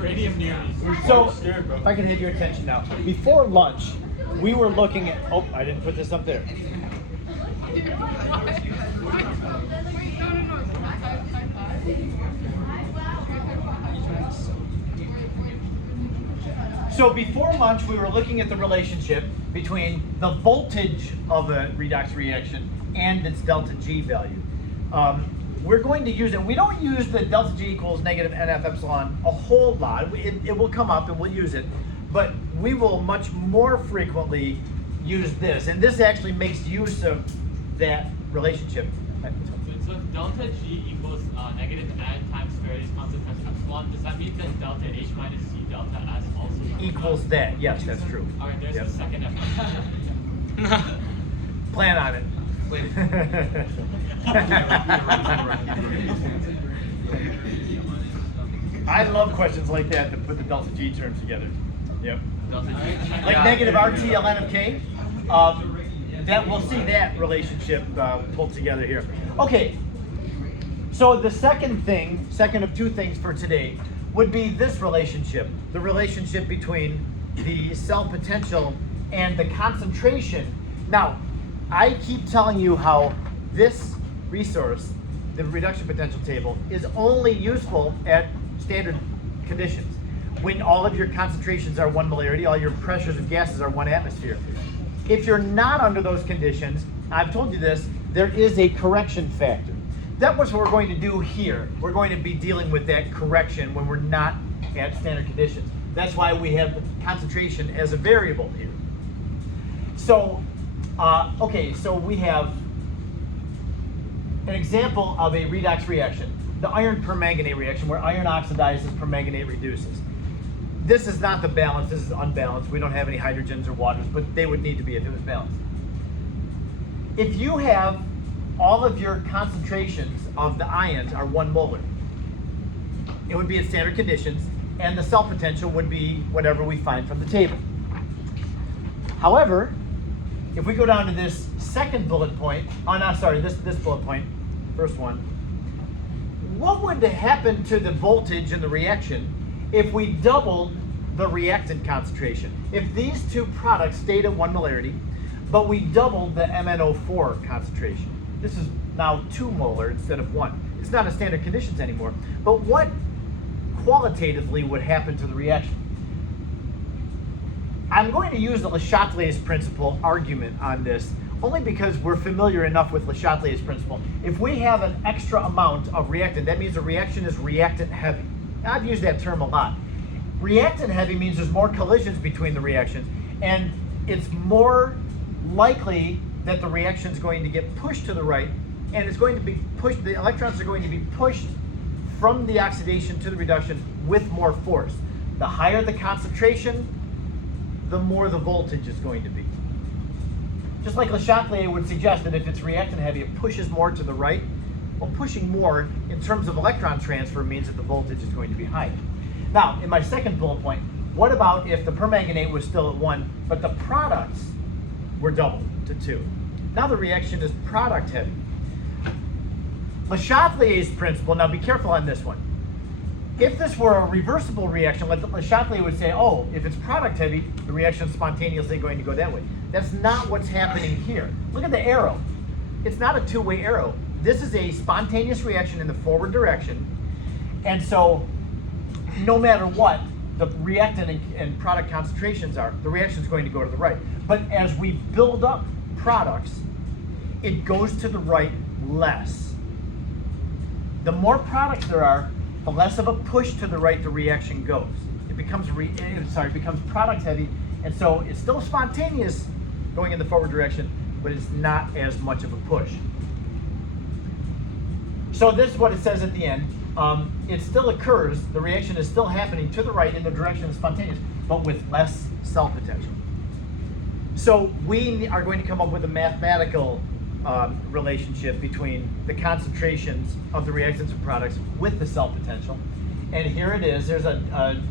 uranium near me. So, if I can have your attention now. Before lunch, we were looking at, oh, I didn't put this up there. So before lunch, we were looking at the relationship between the voltage of a redox reaction and its delta G value. We're going to use it. We don't use the delta G equals negative NF epsilon a whole lot. It will come up and we'll use it, but we will much more frequently use this. And this actually makes use of that relationship. So if delta G equals negative N times Faraday's constant times epsilon, does that mean that delta H minus C delta S also Equals that. Yes, that's true. Okay, there's Yep. the second F. Plan on it. I love questions like that that put the delta G terms together. Yep. Like negative RT ln of K. That we'll see that relationship pulled together here. Okay. So the second of two things for today would be this relationship, the relationship between the cell potential and the concentration. Now, I keep telling you how this resource, the reduction potential table, is only useful at standard conditions. When all of your concentrations are 1 molarity, all your pressures of gases are 1 atmosphere. If you're not under those conditions, I've told you this, there is a correction factor. That was what we're going to do here. We're going to be dealing with that correction when we're not at standard conditions. That's why we have concentration as a variable here. So, okay, so we have an example of a redox reaction, the iron permanganate reaction, where iron oxidizes, permanganate reduces. This is not the balance, this is unbalanced. We don't have any hydrogens or waters, but they would need to be if it was balanced. If you have all of your concentrations of the ions are 1 molar, it would be at standard conditions, and the cell potential would be whatever we find from the table. However, if we go down to this second bullet point, this bullet point, first one, what would happen to the voltage in the reaction if we doubled the reactant concentration? If these two products stayed at 1 molarity, but we doubled the MnO4 concentration. This is now 2 molar instead of 1. It's not at standard conditions anymore. But what qualitatively would happen to the reaction? I'm going to use the Le Chatelier's principle argument on this, only because we're familiar enough with Le Chatelier's principle. If we have an extra amount of reactant, that means the reaction is reactant heavy. Now, I've used that term a lot. Reactant heavy means there's more collisions between the reactions, and it's more likely that the reaction is going to get pushed to the right, and it's going to be pushed, the electrons are going to be pushed from the oxidation to the reduction with more force. The higher the concentration, the more the voltage is going to be. Just like Le Chatelier would suggest that if it's reactant heavy, it pushes more to the right. Well, pushing more in terms of electron transfer means that the voltage is going to be higher. Now, in my second bullet point, what about if the permanganate was still at 1, but the products were doubled to 2? Now the reaction is product heavy. Le Chatelier's principle, now be careful on this one. If this were a reversible reaction, Le Chatelier would say, oh, if it's product heavy, the reaction is spontaneously going to go that way. That's not what's happening here. Look at the arrow. It's not a two-way arrow. This is a spontaneous reaction in the forward direction. And so no matter what the reactant and product concentrations are, the reaction is going to go to the right. But as we build up products, it goes to the right less. The more products there are, the less of a push to the right the reaction goes. It becomes product heavy, and so it's still spontaneous going in the forward direction, but it's not as much of a push. So this is what it says at the end. It still occurs, the reaction is still happening to the right in the direction of spontaneous, but with less cell potential. So we are going to come up with a mathematical relationship between the concentrations of the reactants and products with the cell potential. And here it is, there's a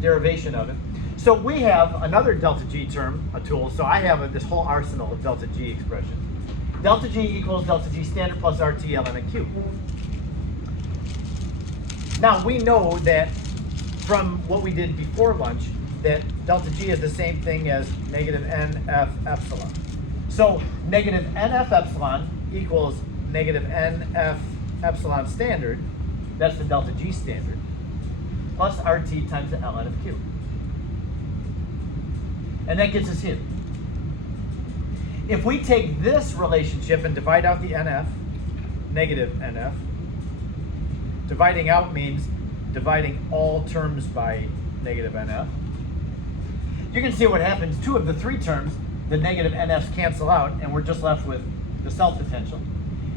derivation of it. So we have another delta G term, a tool, so I have this whole arsenal of delta G expressions. Delta G equals delta G standard plus RT ln of Q. Now we know that from what we did before lunch that delta G is the same thing as negative NF epsilon. So negative NF epsilon equals negative NF epsilon standard, that's the delta G standard, plus RT times the ln of Q. And that gets us here. If we take this relationship and divide out the NF, negative NF, dividing out means dividing all terms by negative NF. You can see what happens. Two of the three terms, the negative NFs cancel out, and we're just left with the cell potential.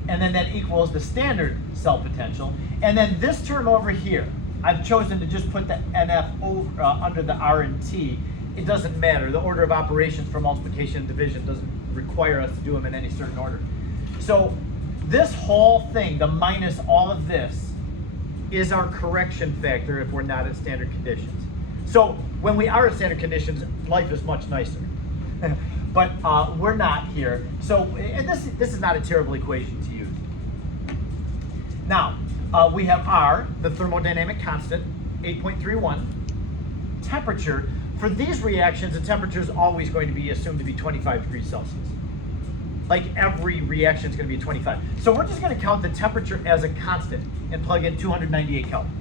And then that equals the standard cell potential. And then this term over here, I've chosen to just put the NF over, under the R and T. It doesn't matter. The order of operations for multiplication and division doesn't require us to do them in any certain order. So this whole thing, the minus all of this, is our correction factor if we're not at standard conditions. So when we are at standard conditions, life is much nicer. But we're not here. So, and this is not a terrible equation to use. Now, we have R, the thermodynamic constant, 8.31. Temperature, for these reactions, the temperature is always going to be assumed to be 25 degrees Celsius. Like every reaction is going to be 25. So we're just going to count the temperature as a constant and plug in 298 Kelvin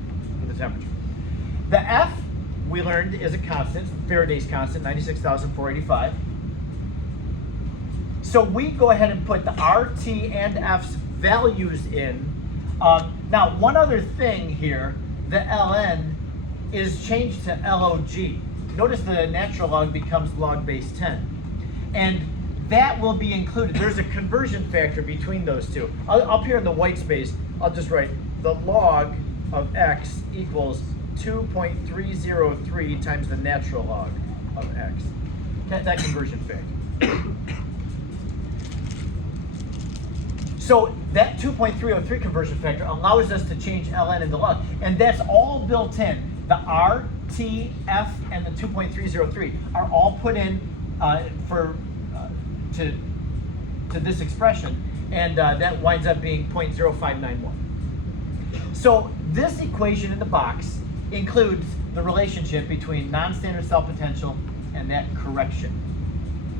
for the temperature. The F, we learned, is a constant, Faraday's constant, 96,485. So we go ahead and put the RT and F's values in. Now, one other thing here, the ln is changed to log. Notice the natural log becomes log base 10. And that will be included. There's a conversion factor between those two. Up here in the white space, I'll just write the log of x equals 2.303 times the natural log of x. That conversion factor. So that 2.303 conversion factor allows us to change ln into log. And that's all built in. The R, T, F, and the 2.303 are all put in to this expression. And that winds up being 0.0591. So this equation in the box includes the relationship between non-standard cell potential and that correction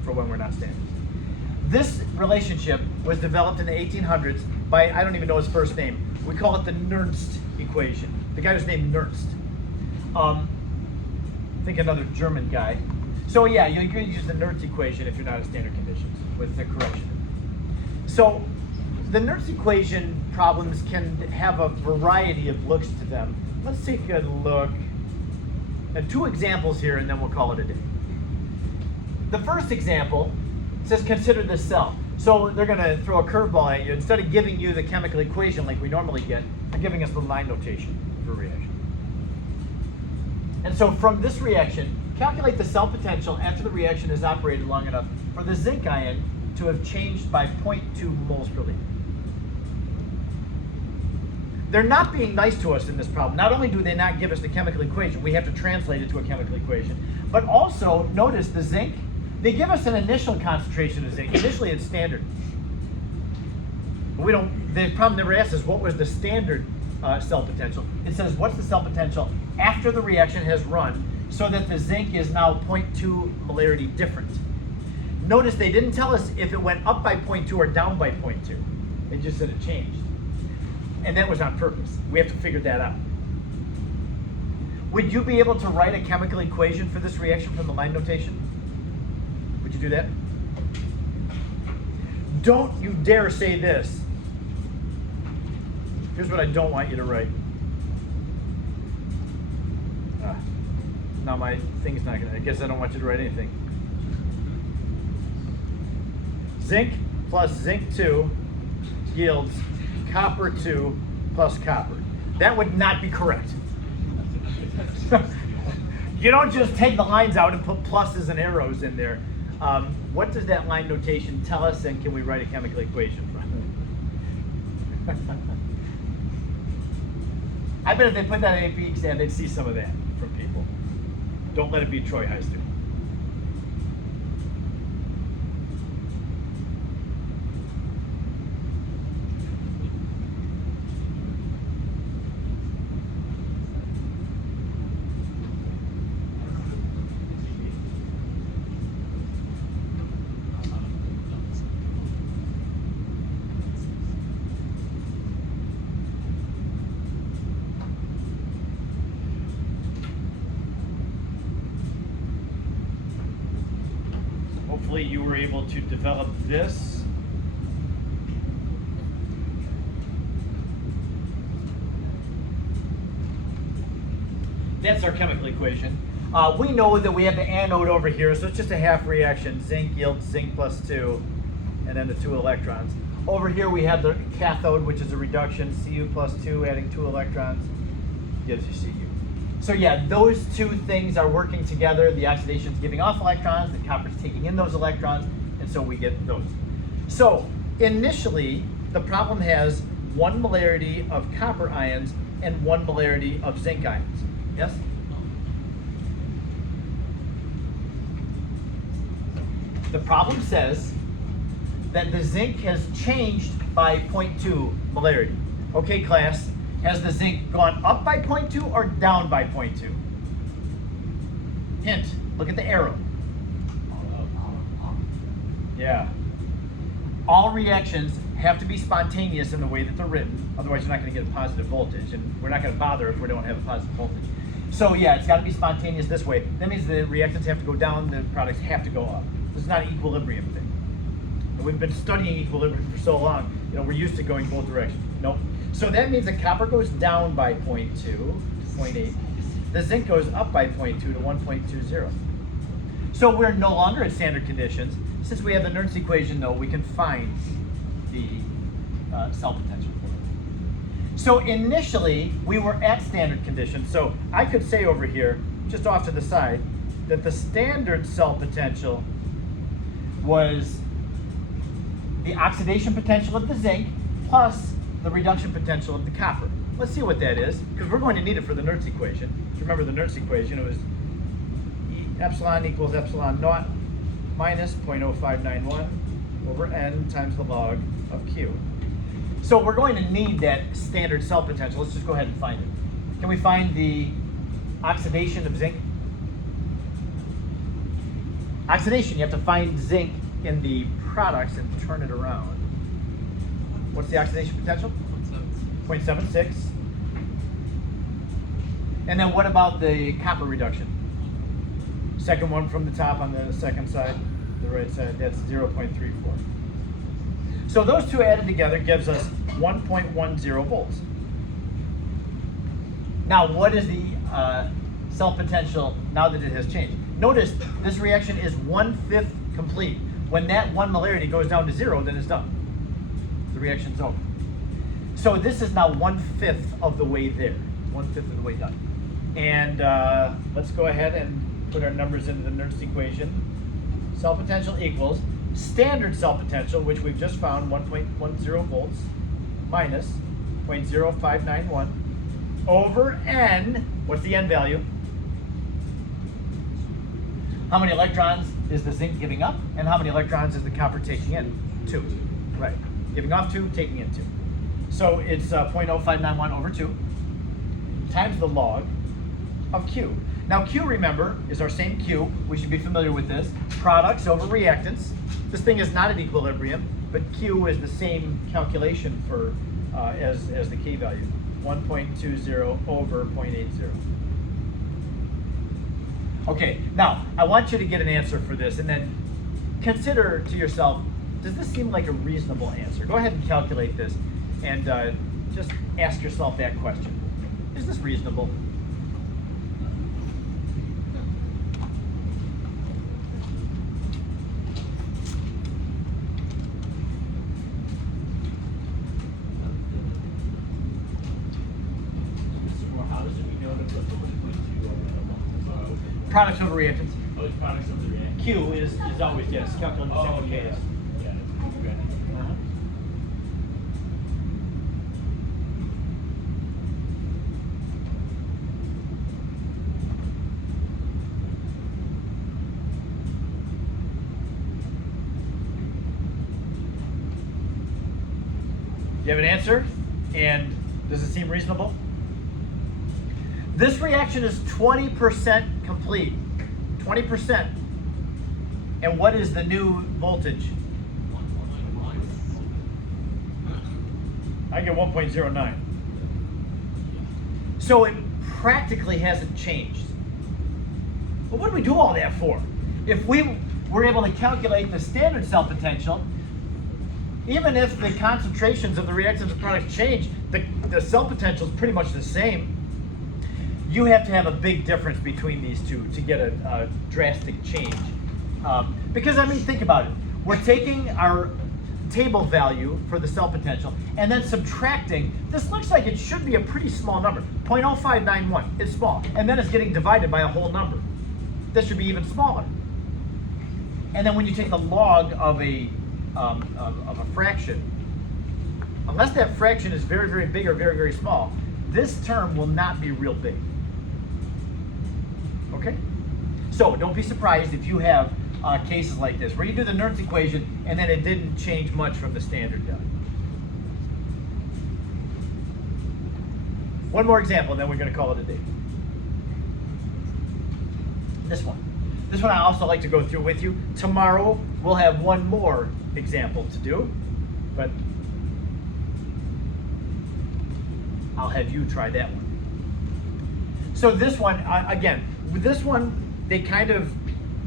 for when we're not standard. This relationship was developed in the 1800s by, I don't even know his first name. We call it the Nernst equation. The guy was named Nernst. I think another German guy. So yeah, you can use the Nernst equation if you're not at standard conditions with the correction. So the Nernst equation problems can have a variety of looks to them. Let's take a look at two examples here and then we'll call it a day. The first example says consider this cell. So they're going to throw a curveball at you. Instead of giving you the chemical equation like we normally get, they're giving us the line notation for a reaction. And so from this reaction, calculate the cell potential after the reaction has operated long enough for the zinc ion to have changed by 0.2 moles per liter. They're not being nice to us in this problem. Not only do they not give us the chemical equation, we have to translate it to a chemical equation, but also notice the zinc, they give us an initial concentration of zinc. Initially it's standard. But the problem never asks us what was the standard cell potential. It says what's the cell potential after the reaction has run so that the zinc is now 0.2 molarity different. Notice they didn't tell us if it went up by 0.2 or down by 0.2. They just said it changed. And that was on purpose. We have to figure that out. Would you be able to write a chemical equation for this reaction from the line notation? Would you do that? Don't you dare say this. Here's what I don't want you to write. Now my thing's not gonna, I guess I don't want you to write anything. Zinc plus zinc 2 yields copper 2 plus copper. That would not be correct. You don't just take the lines out and put pluses and arrows in there. What does that line notation tell us, and can we write a chemical equation from it? I bet if they put that in AP exam, they'd see some of that from people. Don't let it be a Troy High student. hopefully you were able to develop this. That's our chemical equation. We know that we have the anode over here, so it's just a half reaction. Zinc yields zinc plus 2, and then the 2 electrons. Over here we have the cathode, which is a reduction, Cu plus 2, adding 2 electrons, gives you Cu. So yeah, those two things are working together. The oxidation is giving off electrons, the copper is taking in those electrons, and so we get those. So initially, the problem has 1 molarity of copper ions and 1 molarity of zinc ions. Yes? The problem says that the zinc has changed by 0.2 molarity. Okay, class, has the zinc gone up by 0.2 or down by 0.2? Hint, look at the arrow. Yeah. All reactions have to be spontaneous in the way that they're written, otherwise you're not going to get a positive voltage, and we're not going to bother if we don't have a positive voltage. So yeah, it's got to be spontaneous this way. That means the reactants have to go down, the products have to go up. This is not an equilibrium thing. And we've been studying equilibrium for so long, we're used to going both directions. Nope. So that means the copper goes down by 0.2 to 0.8. The zinc goes up by 0.2 to 1.20. So we're no longer at standard conditions. Since we have the Nernst equation, though, we can find the cell potential for it. So initially, we were at standard conditions. So I could say over here, just off to the side, that the standard cell potential was the oxidation potential of the zinc plus the reduction potential of the copper. Let's see what that is, because we're going to need it for the Nernst equation. If you remember the Nernst equation, it was epsilon equals epsilon naught minus 0.0591 over n times the log of Q. So we're going to need that standard cell potential. Let's just go ahead and find it. Can we find the oxidation of zinc? Oxidation, you have to find zinc in the products and turn it around. What's the oxidation potential? 0.76. And then what about the copper reduction? Second one from the top on the second side, the right side, that's 0.34. So those two added together gives us 1.10 volts. Now what is the cell potential now that it has changed? Notice this reaction is 1/5 complete. When that 1 molarity goes down to 0, then it's done. The reaction's over. So this is now 1/5 of the way there. 1/5 of the way done. And let's go ahead and put our numbers into the Nernst equation. Cell potential equals standard cell potential, which we've just found, 1.10 volts, minus 0.0591 over n. What's the n value? How many electrons is the zinc giving up, and how many electrons is the copper taking in? 2. Right. Giving off 2, taking in 2. So it's 0.0591 over 2 times the log of Q. Now Q, remember, is our same Q. We should be familiar with this. Products over reactants. This thing is not at equilibrium, but Q is the same calculation for as the K value. 1.20 over 0.80. Okay, now I want you to get an answer for this, and then consider to yourself, does this seem like a reasonable answer? Go ahead and calculate this, and just ask yourself that question. Is this reasonable? Products over reactants. Oh, it's products of the reaction. Q is always, yes, calculate the same K is. Yeah. You have an answer? And does it seem reasonable? This reaction is 20% complete. 20%. And what is the new voltage? I get 1.09. So it practically hasn't changed. But what do we do all that for? If we we're able to calculate the standard cell potential. Even if the concentrations of the reactants and products change, the cell potential is pretty much the same. You have to have a big difference between these two to get a drastic change. Because, I mean, think about it. We're taking our table value for the cell potential and then subtracting. This looks like it should be a pretty small number. 0.0591, it's small. And then it's getting divided by a whole number. This should be even smaller. And then when you take the log of a fraction, unless that fraction is very, very big or very, very small, this term will not be real big. Okay? So don't be surprised if you have cases like this, where you do the Nernst equation and then it didn't change much from the standard value. One more example, and then we're going to call it a day. This one. This one I also like to go through with you. Tomorrow we'll have one more example to do, but I'll have you try that one. So this one, again, with this one, they kind of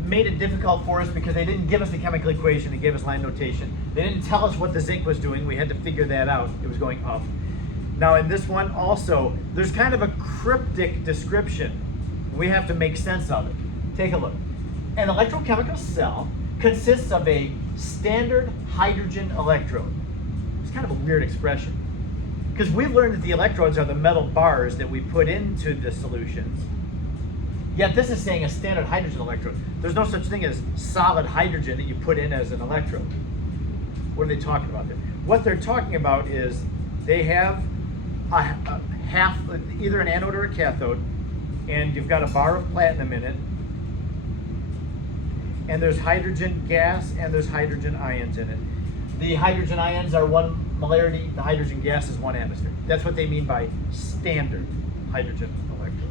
made it difficult for us because they didn't give us the chemical equation, they gave us line notation. They didn't tell us what the zinc was doing, we had to figure that out. It was going up. Now in this one also, there's kind of a cryptic description. We have to make sense of it. Take a look. An electrochemical cell consists of a standard hydrogen electrode. It's kind of a weird expression, because we've learned that the electrodes are the metal bars that we put into the solutions. Yet this is saying a standard hydrogen electrode. There's no such thing as solid hydrogen that you put in as an electrode. What are they talking about there? What they're talking about is they have a half, either an anode or a cathode, and you've got a bar of platinum in it, and there's hydrogen gas and there's hydrogen ions in it. The hydrogen ions are 1 molarity, the hydrogen gas is 1 atmosphere. That's what they mean by standard hydrogen electrode.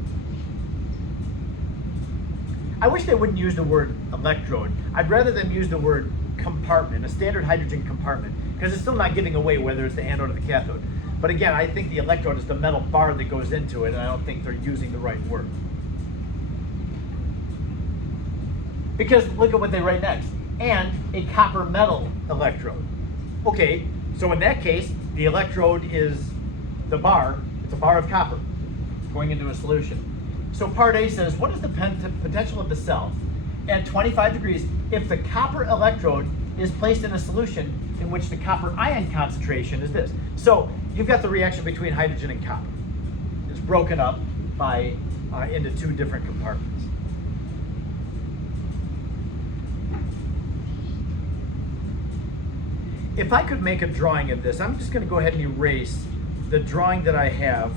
I wish they wouldn't use the word electrode. I'd rather them use the word compartment, a standard hydrogen compartment, because it's still not giving away whether it's the anode or the cathode. But again, I think the electrode is the metal bar that goes into it, and I don't think they're using the right word. Because look at what they write next. And a copper metal electrode. Okay, so in that case, the electrode is the bar. It's a bar of copper going into a solution. So part A says, what is the potential of the cell at 25 degrees if the copper electrode is placed in a solution in which the copper ion concentration is this? So you've got the reaction between hydrogen and copper. It's broken up by into two different compartments. If I could make a drawing of this, I'm just going to go ahead and erase the drawing that I have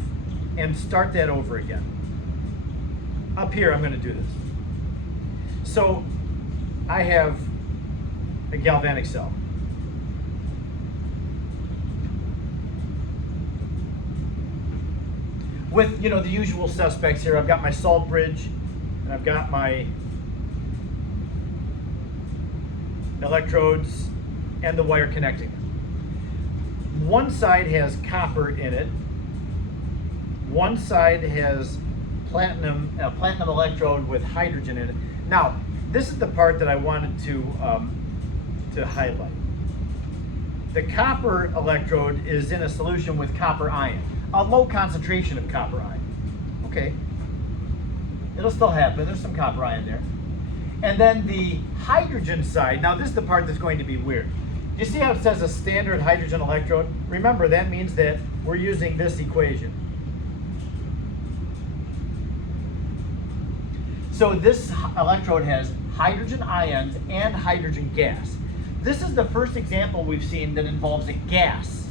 and start that over again. Up here, I'm going to do this. So I have a galvanic cell. With, the usual suspects here. I've got my salt bridge, and I've got my electrodes and the wire connecting. One side has copper in it. One side has platinum electrode with hydrogen in it. Now, this is the part that I wanted to highlight. The copper electrode is in a solution with copper ion, a low concentration of copper ion. Okay, it'll still happen. There's some copper ion there. And then the hydrogen side, now this is the part that's going to be weird. You see how it says a standard hydrogen electrode? Remember, that means that we're using this equation. So this electrode has hydrogen ions and hydrogen gas. This is the first example we've seen that involves a gas.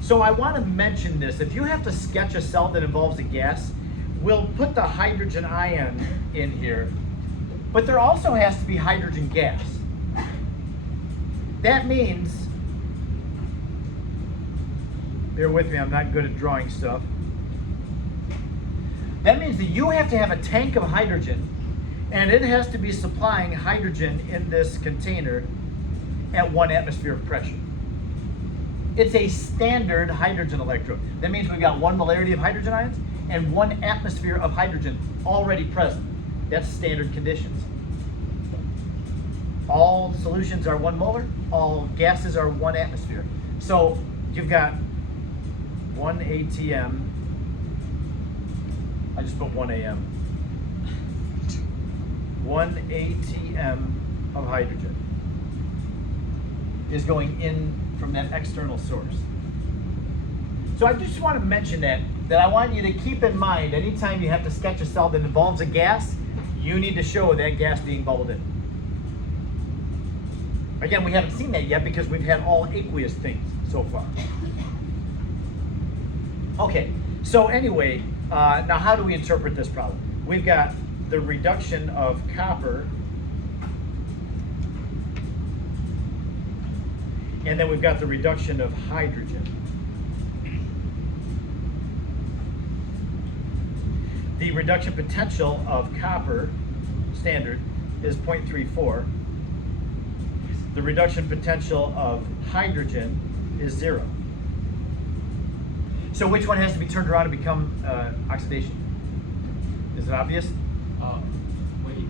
So I want to mention this. If you have to sketch a cell that involves a gas, we'll put the hydrogen ion in here, but there also has to be hydrogen gas. That means, bear with me, I'm not good at drawing stuff. That means that you have to have a tank of hydrogen, and it has to be supplying hydrogen in this container at 1 atmosphere of pressure. It's a standard hydrogen electrode. That means we've got 1 molarity of hydrogen ions and 1 atmosphere of hydrogen already present. That's standard conditions. all solutions are 1 molar, all gases are 1 atmosphere. So you've got 1 ATM, I just put 1 AM, 1 ATM of hydrogen is going in from that external source. So I just want to mention that I want you to keep in mind anytime you have to sketch a cell that involves a gas, you need to show that gas being bubbled in. Again, we haven't seen that yet because we've had all aqueous things so far. Okay, so anyway, now how do we interpret this problem? We've got the reduction of copper, and then we've got the reduction of hydrogen. The reduction potential of copper, standard, is 0.34. The reduction potential of hydrogen is 0. So which one has to be turned around to become oxidation? Is it obvious? Wait.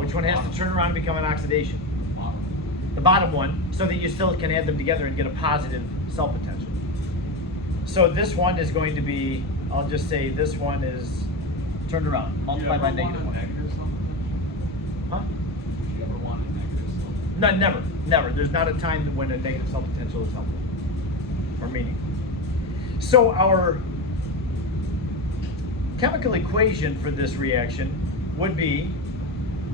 Which one has to turn around to become an oxidation? The bottom one, so that you still can add them together and get a positive cell potential. So this one is going to be, I'll just say this one is turned around, multiplied by negative 1. Huh? Did you ever want a negative slope? No, never, never. There's not a time when a negative cell potential is helpful or meaningful. So our chemical equation for this reaction would be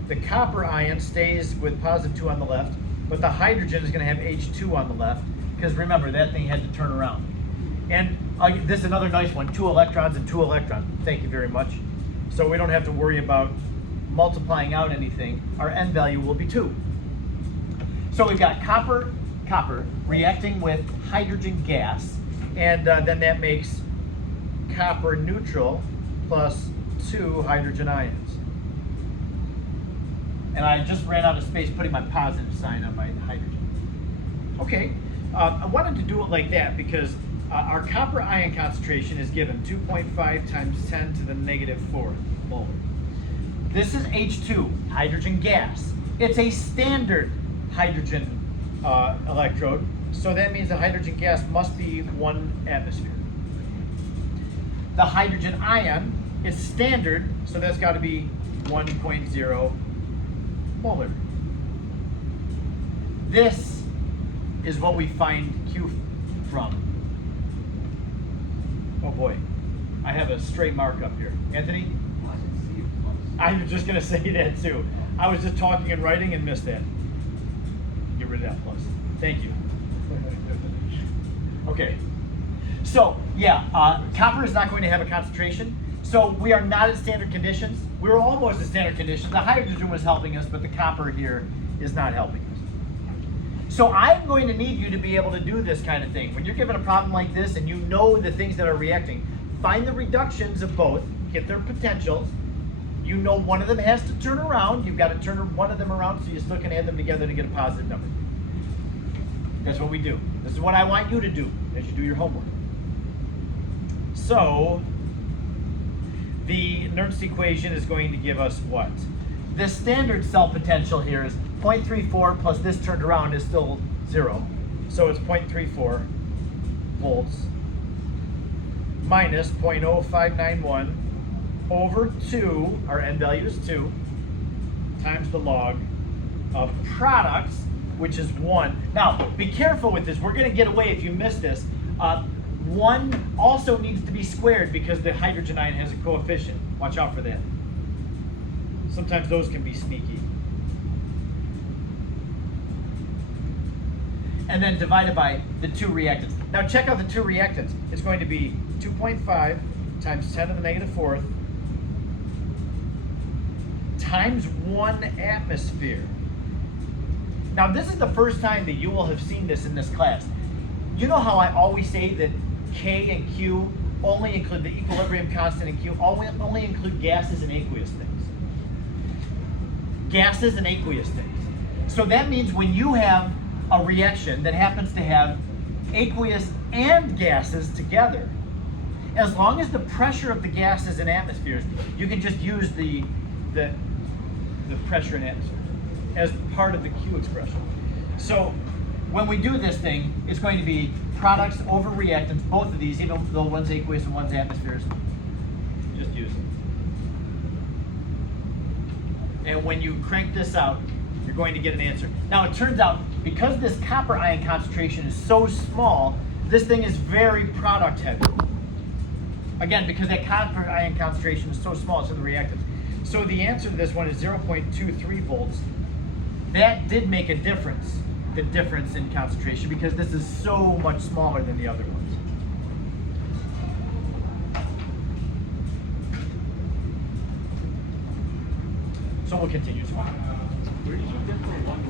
the copper ion stays with positive 2 on the left, but the hydrogen is going to have H2 on the left, because remember, that thing had to turn around. And this is another nice one, 2 electrons and 2 electrons. Thank you very much. So we don't have to worry about multiplying out anything. Our N value will be 2. So we've got copper reacting with hydrogen gas, and then that makes copper neutral plus 2 hydrogen ions. And I just ran out of space putting my positive sign on my hydrogen. Okay, I wanted to do it like that because our copper ion concentration is given 2.5 times 10 to the negative 4th molar. This is H2, hydrogen gas. It's a standard hydrogen electrode, so that means the hydrogen gas must be 1 atmosphere. The hydrogen ion is standard, so that's got to be 1.0 molar. This is what we find Q from. Oh boy, I have a stray mark up here. Anthony? Why is it C plus? I was just going to say that too. I was just talking and writing and missed that. Get rid of that plus. Thank you. Okay. So, yeah, copper is not going to have a concentration. So we are not at standard conditions. We were almost at standard conditions. The hydrogen was helping us, but the copper here is not helping us. So I'm going to need you to be able to do this kind of thing. When you're given a problem like this and you know the things that are reacting, find the reductions of both, get their potentials. You know one of them has to turn around. You've got to turn one of them around so you still can add them together to get a positive number. That's what we do. This is what I want you to do as you do your homework. So the Nernst equation is going to give us what? The standard cell potential here is 0.34 plus this turned around is still 0. So it's 0.34 volts minus 0.0591 over 2, our N value is 2, times the log of products, which is 1. Now, be careful with this. We're going to get away if you miss this. 1 also needs to be squared because the hydrogen ion has a coefficient. Watch out for that. Sometimes those can be sneaky. And then divided by the 2 reactants. Now check out the 2 reactants. It's going to be 2.5 times 10 to the negative 4th times 1 atmosphere. Now this is the first time that you will have seen this in this class. You know how I always say that K and Q only include the equilibrium constant and Q only include gases and aqueous things. Gases and aqueous things. So that means when you have a reaction that happens to have aqueous and gases together, as long as the pressure of the gases in atmospheres, you can just use the pressure in atmospheres. as part of the Q expression. So when we do this thing, it's going to be products over reactants, both of these, even though one's aqueous and one's atmospheres. Just use it. And when you crank this out, you're going to get an answer. Now it turns out, because this copper ion concentration is so small, this thing is very product heavy. Again, because that copper ion concentration is so small, it's in the reactants. So the answer to this one is 0.23 volts. That did make a difference, the difference in concentration, because this is so much smaller than the other ones. So we'll continue tomorrow. Where did you get the 1